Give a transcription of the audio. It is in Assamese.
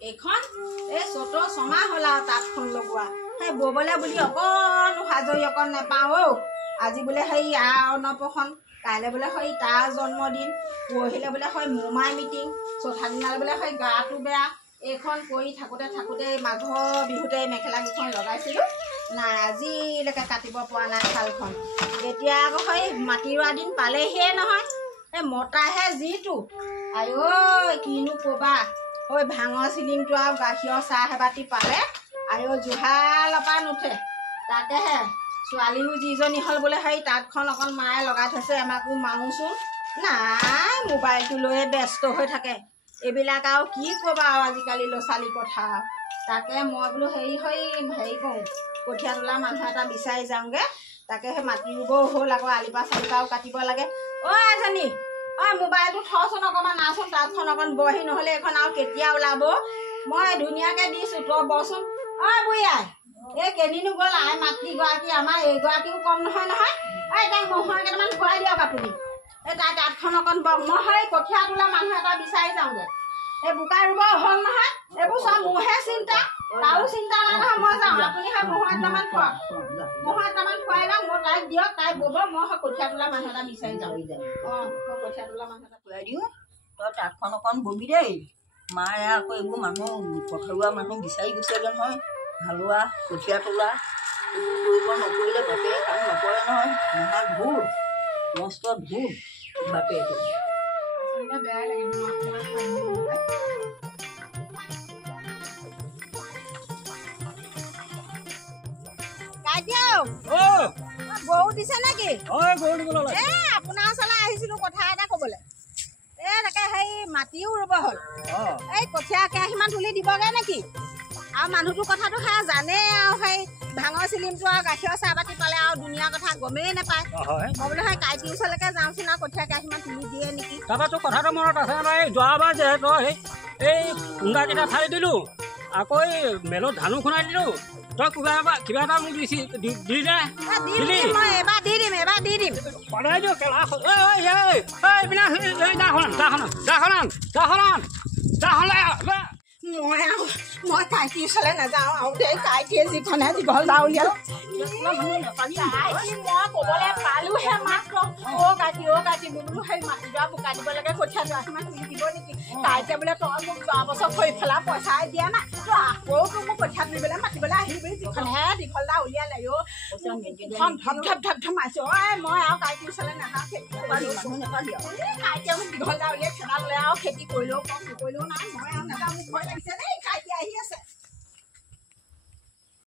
এইখন এই চ'ত ছমাহ হ'ল আৰু তাঁতখন লগোৱা সেই ব'বলৈ বুলি অকণো সাজৰি অকণ নেপাওঁ আজি বোলে সেই অন্নপ্ৰসন কাইলৈ বোলে সেই তাৰ জন্মদিন পৰহিলৈ বোলে সেই মোমাই মিটিং চৌথা দিনালৈ বোলে সেই গাটো বেয়া এইখন কৰি থাকোঁতে মাঘৰ বিহুতে মেখেলাকেইখন লগাইছিলোঁ নাই আজিলৈকে কাটিব পৰা নাই শালখন এতিয়া আকৌ সেই মাটি ৰোৱা দিন পালেহিয়ে নহয় এই মতাহে যিটো আই ঐ কিনো ক'বা ঐ ভাঙৰ চিলিমটো আৰু গাখীৰৰ চাহ এবাতি পালে আই ঐ জুহালৰ পৰা নুঠে তাকেহে ছোৱালীও যিজনী হ'ল বোলে সেই তাঁতখন অকণ মায়ে লগাই থৈছে আমাকো মানোচোন নাই মোবাইলটো লৈয়ে ব্যস্ত হৈ থাকে এইবিলাক আৰু কি ক'বা আৰু আজিকালি ল'ৰা ছোৱালীৰ কথা তাকে মই বোলো হেৰি কৰোঁ কঠীয়া তোলা মানুহ এটা বিচাৰি যাওঁগৈ তাকে সেই মাটি ৰুবও হ'ল আকৌ আলিপা চালিপাও কাটিব লাগে এজনী মোবাইলটো থচোন অকণমান নাচোন তাঁতখন অকণ বহি নহ'লে এইখন আৰু কেতিয়া ওলাব মই ধুনীয়াকৈ দিছোঁ তই বচোন বুঢ়ী আই এই কেনিনো গ'ল আই মাতৃগৰাকী আমাৰ এইগৰাকীও কম নহয় তাইক মহৰ কেইটামান খুৱাই দিয়ক আপুনি এই তাই তাঁতখন অকণ বক মই সেই কঠীয়া তোলা মানুহ এটা বিচাৰি যাওঁগৈ এই বোকা ৰুব হ'ল নহয় এইবোৰ চব মোৰহে চিন্তা তাৰো চিন্তা নাই নহয় মই যাওঁ আপুনি সেই মহৰ এটামান খুৱাওক খুৱাই লওক মই তাইক দিয়ক তাই ব'ব মই সেই কঠীয়া তোলা মানুহ এটা বিচাৰি যাওঁ মই কঠীয়া তোলা মানুহ এটা খুৱাই দিওঁ তই তাঁতখন অকণ ববি দেই মায়ে আকৌ এইবোৰ মানুহ পথাৰুৱা মানুহ বিচাৰি গৈছেগৈ নহয় হালোৱা কঠীয়া তোলা কৰিব নকৰিলে বাপেৰে কাম নকৰে নহয় মহা ধূৰ মস্ত ধূৰ বাপেৰটো বেয়াই লাগে গৰু দিছে নেকি আপোনাৰ ওচৰলৈ আহিছিলো কথা এটা ক'বলৈ তাকে সেই মাটিও ৰুব হ'ল এই কঠীয়া কেৰাহীমান তুলি দিবগৈ নেকি আৰু মানুহটোৰ কথাটো সেয়া জানে আৰু সেই ভাঙৰ চিলিমটো আৰু গাখীৰৰ চাহ পাতি পালে আৰু দুনিয়া কথা গমেই নাপায় মই বোলো সেই কাইটি ওচৰলৈকে যাওঁচোন আৰু কঠীয়া কেৰাহীমান তুলি দিয়ে নেকি তাৰপৰা তোৰ কথাটো মনত আছে নাই যোৱাবাৰ যে তই এই কুণ্ডাকেইটা ফালি দিলোঁ আকৌ এই মেলত ধানো খুন্দাই দিলোঁ তই কিবা এটা মোক এবাৰ দি দিম সদায় দিওঁ মই কাইটি ওচৰলৈ নাযাওঁ আৰু দেই কাইটিয়ে যিখনহে দীঘল দা উলিয়াল মই ক'বলৈ পালোহে মাত্ৰ কাইটি বোলো সেই মাটিডৰা বোকা দিব লাগে কঠীয়া দৰাখিনি তুলি দিব নেকি কাইটিয়ে বোলে তই মোক যোৱা বছৰ খৰি ফেলা পইচাই দিয়া নাই তই আকৌ তোক মোক কঠীয়া তুলিবলৈ মাতিবলৈ আহিবি যিখনহে দীঘল দা উলিয়ালে ধমাইছো মই আৰু কাইটি ওচৰলৈ নাযাওঁ কাইটিয়ে মোক দীঘল দা উলিয়াই খেদাবলৈ আৰু খেতি কৰিলেও কম নকৰিলেও নাই মই আৰু নাযাওঁ মোক ভয় লাগিছে